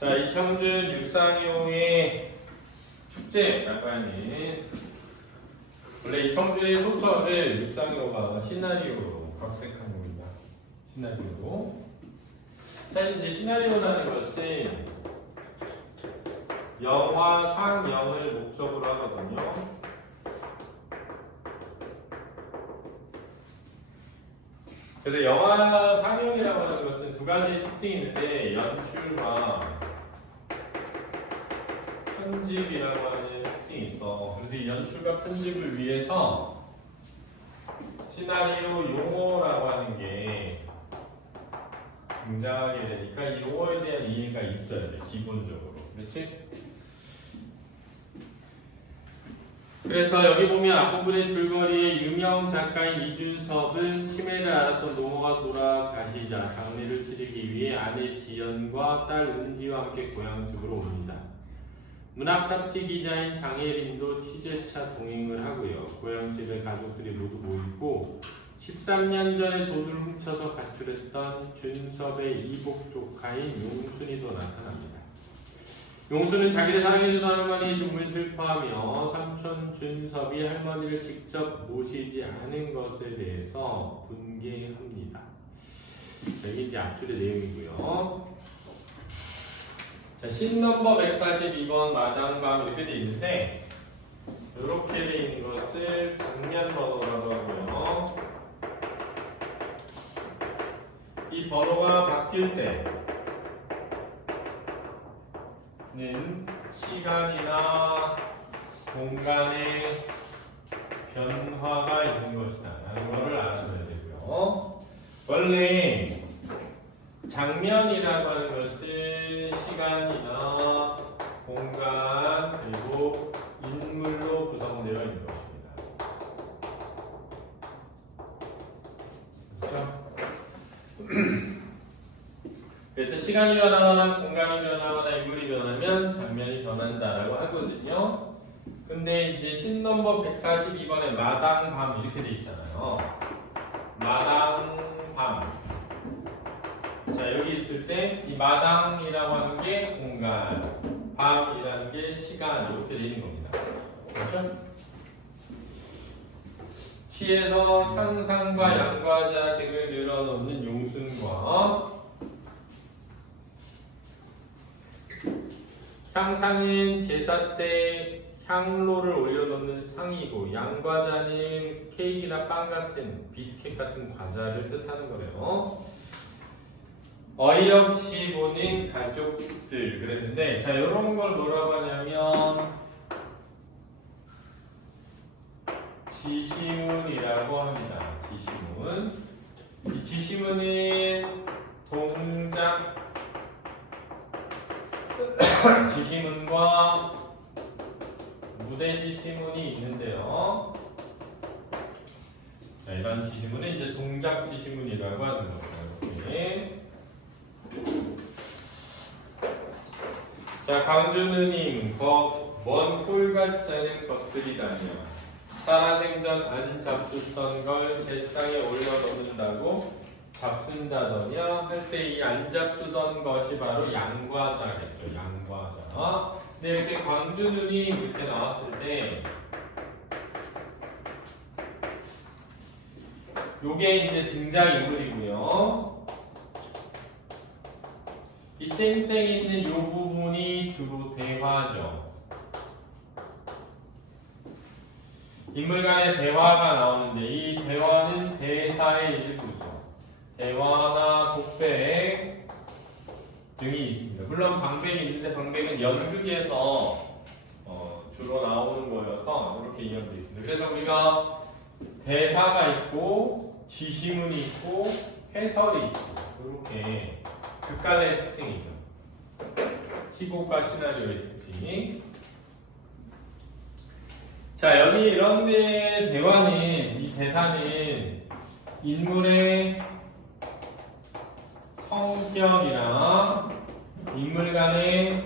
자, 이청준 645의 축제라고 하는 원래 이청준의 소설을 645가 시나리오로 각색한 겁니다. 시나리오로. 사실 이제 시나리오라는 것은 영화 상영을 목적으로 하거든요. 그래서 영화 상영이라고 하는 것은 두 가지 특징이 있는데 연출과 편집이라고 하는 특징이 있어. 그래서 이 연출과 편집을 위해서 시나리오 용어라고 하는 게 등장하게 되니까 이 용어에 대한 이해가 있어야 돼, 기본적으로. 그렇지? 그래서 여기 보면 앞부분의 줄거리에 유명 작가인 이준섭은 치매를 앓았던 노모가 돌아가시자 장례를 치르기 위해 아내 지연과 딸 은지와 함께 고향집으로 옵니다. 문학 잡지 기자인 장혜린도 취재차 동행을 하고요. 고향집에 가족들이 모두 모이고 13년 전에 돈을 훔쳐서 가출했던 준섭의 이복 조카인 용순이도 나타납니다. 용순은 자기를 사랑해주던 할머니의 죽음을 슬퍼하며 삼촌 준섭이 할머니를 직접 모시지 않은 것에 대해서 분개합니다. 여기 이제 앞줄의 내용이고요. 자, 신 넘버 142번 마당밤 이렇게 돼 있는데 이렇게 돼 있는 것을 장면 번호라고 하고요. 이 번호가 바뀔 때는 시간이나 공간의 변화가 있는 것이다 라는 것을 알아둬야 되고요. 원래 장면이라고 하는 것은 시간이나 공간 그리고 인물로 구성되어 있는 것입니다. 그렇죠? 그래서 시간이 변하거나 공간이 변하거나 인물이 변하면 장면이 변한다라고 하거든요. 근데 이제 신 넘버 142번에 마당밤 이렇게 돼 있잖아요. 마당밤. 자, 여기 있을 때 이 마당이라고 하는 게 공간, 밤이라는 게 시간 이렇게 돼 있는 겁니다. 그렇죠? 시에서 향상과 양과자 등을 늘어놓는 용순과 향상은 제사 때 향로를 올려놓는 상이고 양과자는 케이크나 빵 같은 비스켓 같은 과자를 뜻하는 거래요. 어이없이 보는 가족들 그랬는데 자 이런 걸 뭐라고 하냐면 지시문이라고 합니다. 지시문. 이 지시문은 동작 지시문과 무대 지시문이 있는데요. 자, 이런 지시문은 이제 동작 지시문이라고 하는 거예요. 이렇게. 자, 광주누님, 먼 홀같지 않은 것들이다며 살아생전 안 잡수던 걸 제상에 올려놓는다고 잡순다더냐 할 때 이 안 잡수던 것이 바로 양과자겠죠. 양과자. 근데 이렇게 광주누님 이렇게 나왔을 때 요게 이제 등장인물이고요. 이 땡땡에 있는 요 부분이 주로 대화죠. 인물 간의 대화가 나오는데 이 대화는 대사의 일부죠. 대화나 독백 등이 있습니다. 물론 방백이 있는데 방백은 연극에서 주로 나오는 거여서 이렇게 이해되어 있습니다. 그래서 우리가 대사가 있고 지시문이 있고 해설이 있고 이렇게 극갈래의 특징이죠. 희곡과 시나리오의 특징이. 자, 여기 이런데 대화는 이 대사는 인물의 성격이나 인물 간의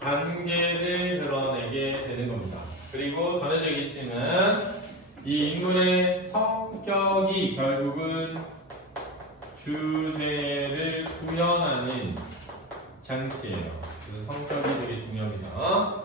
관계를 드러내게 되는 겁니다. 그리고 전에도 얘기했지만 이 인물의 성격이 결국은 주제를 구현하는 장치예요. 그래서 성격이 되게 중요합니다.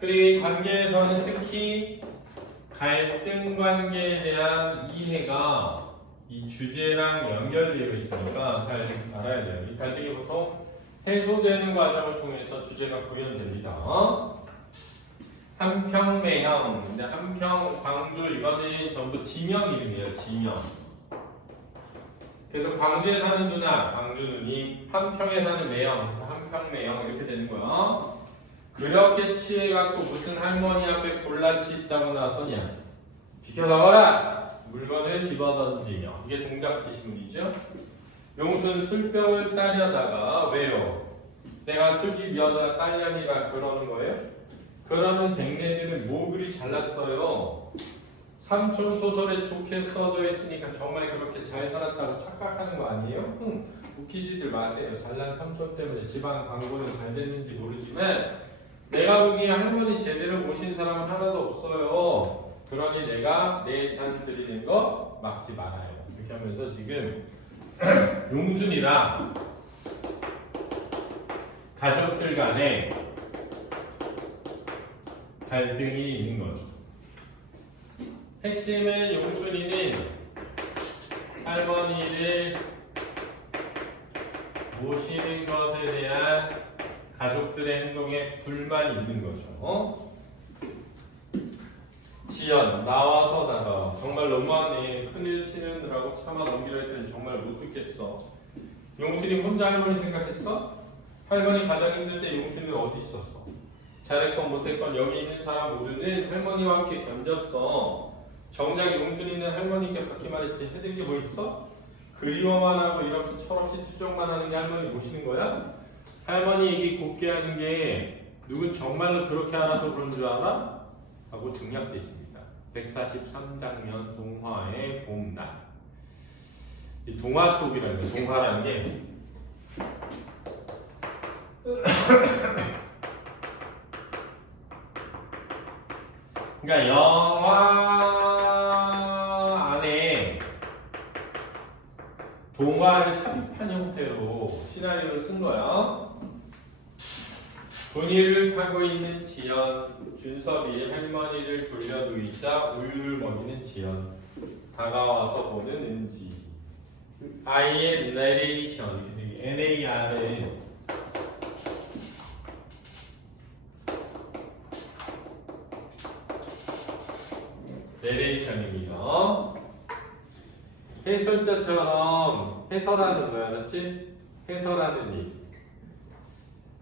그리고 이 관계에서는 특히 갈등 관계에 대한 이해가 이 주제랑 연결되어 있으니까 잘 알아야 돼요. 이 갈등이 보통 해소되는 과정을 통해서 주제가 구현됩니다. 한평매형, 근데 한평, 광주 이거는 전부 지명 이름이에요. 지명. 그래서 광주에 사는 누나, 광주 누님, 한평에 사는 매형, 한평매형 이렇게 되는 거야. 그렇게 취해갖고 무슨 할머니 앞에 볼라치 있다고 나서냐? 비켜 나와라! 물건을 집어던지며. 이게 동작 지시문이죠. 용순 술병을 따려다가 왜요? 내가 술집 여자 딸년이라 그러는 거예요? 그러면 댕내들은 뭐 그리 잘났어요? 삼촌 소설에 좋게 써져 있으니까 정말 그렇게 잘 살았다고 착각하는 거 아니에요? 웃기지들 마세요. 잘난 삼촌 때문에 집안 광고는 잘 됐는지 모르지만 내가 보기에 할머니 제대로 모신 사람은 하나도 없어요. 그러니 내가 내 잔 드리는 거 막지 말아요. 이렇게 하면서 지금 용순이랑 가족들 간에 갈등이 있는 거죠. 핵심은 용순이는 할머니를 모시는 것에 대한 가족들의 행동에 불만이 있는 거죠. 지연 나와서 나가 정말 너무하네. 큰일 치느라고 참아 넘기려 했더니 정말 못 듣겠어. 용순이 혼자 할머니 생각했어? 할머니 가장 힘들 때 용순이는 어디 있었어? 잘했건 못했건 여기 있는 사람 모두는 할머니와 함께 견뎠어. 정작 용순이는 할머니께 받기만 했지 해드릴 게 뭐 있어? 그리워만 하고 이렇게 철없이 투정만 하는 게 할머니 모시는 거야? 할머니 얘기 곱게 하는 게 누군 정말로 그렇게 알아서 그런 줄 알아? 하고 등약되어 있습니다. 143장면 동화의 봄날. 이 동화 속이라는 게 동화라는 게 그러니까 영화 안에 동화를 삽입한 형태로 시나리오를 쓴 거야. 분이를 타고 있는 지연, 준섭이 할머니를 돌려누이자 우유를 먹이는 지연, 다가와서 보는 은지. 아이의 내레이션, NAR은 내레이션입니다. 해설자처럼 해설하는 거야, 알았지? 해설하는 일.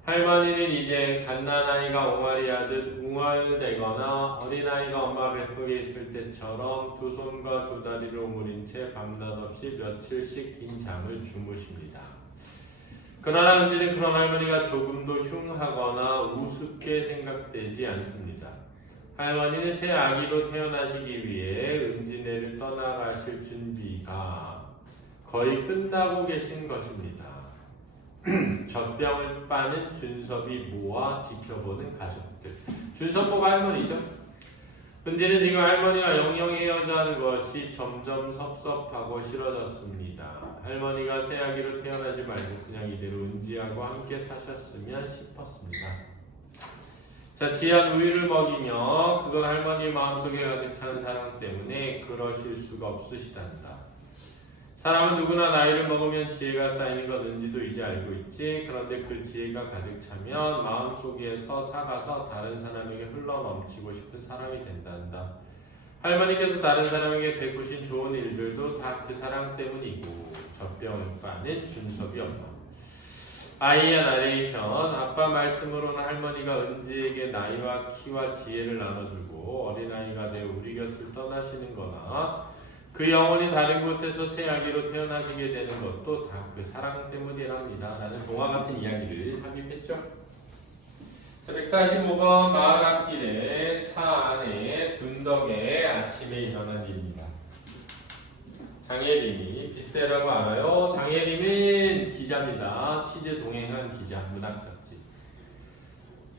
할머니는 이제 갓난아이가 옹알이하듯 웅얼대거나 어린아이가 엄마 뱃속에 있을 때처럼 두 손과 두 다리를 오므린 채 밤낮없이 며칠씩 긴 잠을 주무십니다. 그러나 은지는 그런 할머니가 조금도 흉하거나 우습게 생각되지 않습니다. 할머니는 새 아기로 태어나시기 위해 은지네를 떠나가실 준비가 거의 끝나고 계신 것입니다. 젖병을 빠는 준섭이 모아 지켜보는 가족들. 준섭보가 할머니죠. 은지는 지금 할머니가 영영 헤어져가는 것이 점점 섭섭하고 싫어졌습니다. 할머니가 새 아기로 태어나지 말고 그냥 이대로 은지하고 함께 사셨으면 싶었습니다. 자, 지연 우유를 먹이며 그건 할머니 마음속에 가득 찬 사랑 때문에 그러실 수가 없으시단다. 사람은 누구나 나이를 먹으면 지혜가 쌓이는 건 은지도 이제 알고 있지. 그런데 그 지혜가 가득 차면 마음속에서 삭아서 다른 사람에게 흘러넘치고 싶은 사람이 된단다. 할머니께서 다른 사람에게 베푸신 좋은 일들도 다 그 사랑 때문이고 젖병을 빠는 준섭이 엄마. 아이의 나레이션. 아빠 말씀으로는 할머니가 은지에게 나이와 키와 지혜를 나눠주고 어린아이가 되어 우리 곁을 떠나시는 거나 그 영혼이 다른 곳에서 새 아기로 태어나시게 되는 것도 다 그 사랑 때문이랍니다. 라는 동화 같은 이야기를 삽입했죠. 자, 145번 마을 앞길에 차 안에 둔덕의 아침에 일어난 일입니다. 장혜림이 빗세라고 알아요. 장혜림은 기자입니다. 취재 동행한 기자, 문학잡지.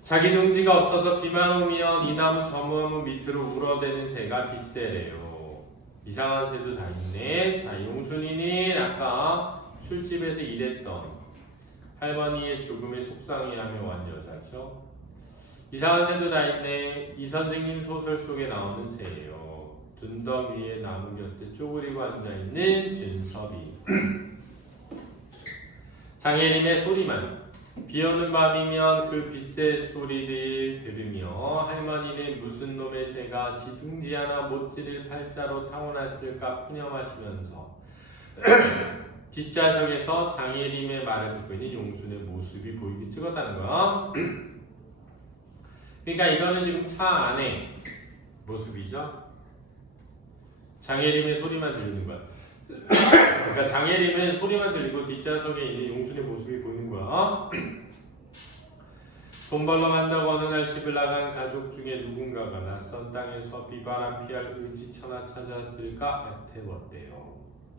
자기 동지가 없어서 비만 오면 이 나무 저 나무 밑으로 울어대는 새가 빗세래요. 이상한 새도 다 있네. 자, 용순이는 아까 술집에서 일했던 할머니의 죽음에 속상해하며 온 여자죠. 이상한 새도 다 있네. 이 선생님 소설 속에 나오는 새예요. 둔덕 위에 나무 곁에 쪼그리고 앉아있는 준섭이. 장혜림의 소리만. 비오는 밤이면 그 빗새 소리를 들으며 할머니는 무슨 놈의 새가 지둥지 하나 못 지를 팔자로 타고났을까 푸념하시면서 뒷좌석에서 장혜림의 말을 듣고 있는 용순의 모습이 보이게 찍었다는 거야. 그러니까 이거는 지금 차 안에 모습이죠. 장혜림의 소리만 들리는 거야. 그러니까 장혜림은 소리만 들리고 뒷좌석에 있는 용순의 모습이 보이는 거야. 돈 벌러 간다고 어느 날 집을 나간 가족 중에 누군가가 낯선 땅에서 비바람 피할 의지처나 찾았을까 애태웠대요.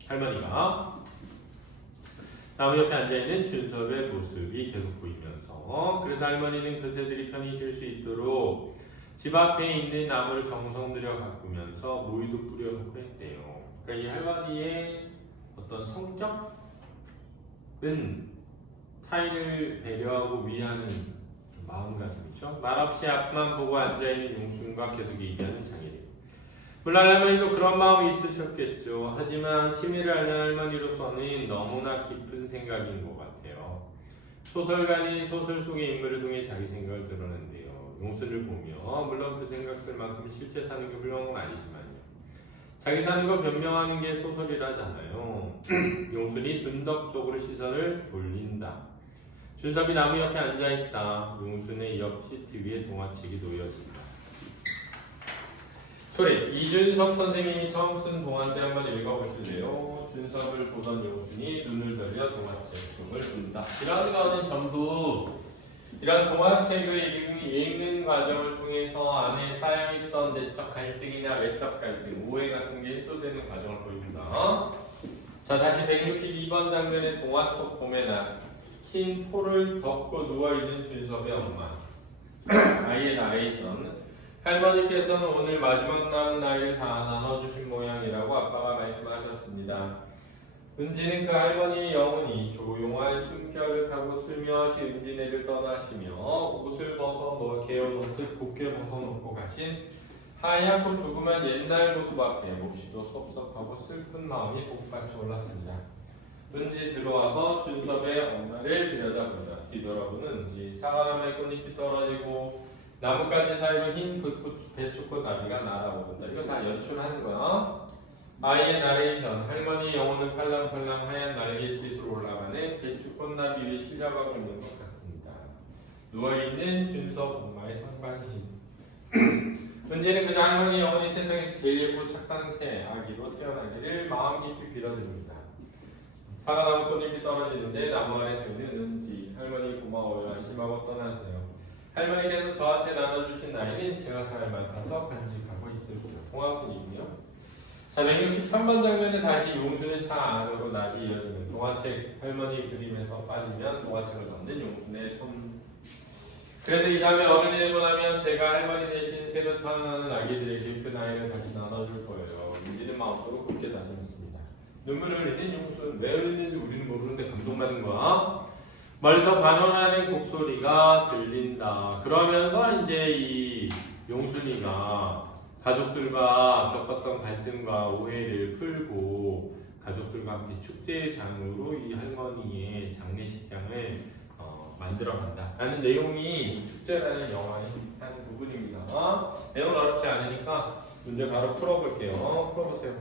할머니가 나무 옆에 앉아있는 준섭의 모습이 계속 보이면서 그래서 할머니는 그 새들이 편히 쉴 수 있도록 집 앞에 있는 나무를 정성 들여 가꾸면서 모이도 뿌려놓고 했대요. 그러니까 이 할머니의 어떤 성격은 타인을 배려하고 위하는 마음가짐이죠. 말없이 앞만 보고 앉아있는 용순과 계속 얘기하는 장혜림. 물론 할머니도 그런 마음이 있으셨겠죠. 하지만 치매를 앓는 할머니로서는 너무나 깊은 생각인 것 같아요. 소설가는 소설 속의 인물을 통해 자기 생각을 드러낸대요. 용순을 보며 물론 그 생각들만큼 실제 사는 게 훌륭한 건 아니지만요. 자기 사는 거 변명하는 게 소설이라잖아요. 용순이 둔덕 쪽으로 시선을 돌린다. 준섭이 나무 옆에 앉아있다. 용순의 옆 시트 위에 동화책이 놓여진다. 소리. 이준석 선생님이 처음 쓴 동화인데 한번 읽어보실래요? 준섭을 보던 용순이 눈을 돌려 동화책 쪽을 본다. 이런 거는 전부 이런 동화책을 읽는 과정을 통해서 안에 쌓여있던 내적 갈등이나 외적 갈등, 오해 같은 게 해소되는 과정을 보여준다. 자, 다시 162번 장면의 동화 속 봄의 날. 흰 포를 덮고 누워있는 준섭의 엄마. 아이의 나레이션. 할머니께서는 오늘 마지막 남은 아이를 다 나눠주신 모양이라고 아빠가 말씀하셨습니다. 은지는 그 할머니의 영혼이 조용한 숨결을 타고 슬며시 은지네를 떠나시며 옷을 개어놓듯 곱게 벗어놓고 가신 하얗고 조그만 옛날 모습 앞에 몹시도 섭섭하고 슬픈 마음이 복받쳐 올랐습니다. 은지 들어와서 준섭의 엄마를 들여다본다. 뒤돌아보는 은지. 사과나무에 꽃잎이 떨어지고 나뭇가지 사이로 흰 배추꽃 나비가 날아오른다. 이거 다 연출한 거야. 아이의 나레이션. 할머니의 영혼은 팔랑팔랑 하얀 날갯짓으로 올라가는 배추꽃나비 위에 실려가고 있는 것 같습니다. 누워있는 준섭 엄마의 상반신. 은지는 그저 할머니 영혼이 세상에서 제일 예쁘고 착한 새 아기로 태어나기를 마음 깊이 빌어드립니다. 사과나무 꽃잎이 떨어지는데 나무 아래 서 있는 은지. 할머니 고마워요. 안심하고 떠나세요. 할머니께서 저한테 나눠주신 아이는 제가 살 맡아서 간직하고 있습니다. 동화꾼이군요. 자, 163번 장면에 다시 용순의 차 안으로 낮이 이어지는 동화책. 할머니 그림에서 빠지면 동화책을 넣는 용순의 손. 그래서 이 다음에 어른이 되고 나면 제가 할머니 대신 새로 태어나는 아기들에게 그 나이를 다시 나눠줄 거예요. 은지는 마음속으로 그렇게 다짐했습니다. 눈물을 흘리는 용순. 왜 흘리는지 우리는 모르는데 감동받은 거야. 멀리서 반원하는 곡소리가 들린다. 그러면서 이제 이 용순이가 가족들과 겪었던 갈등과 오해를 풀고 가족들과 함께 축제장으로 이 할머니의 장례식장을 만들어간다 라는 내용이 축제라는 영화의 한 부분입니다. 내용은 어렵지 않으니까 문제 바로 풀어볼게요. 풀어보세요.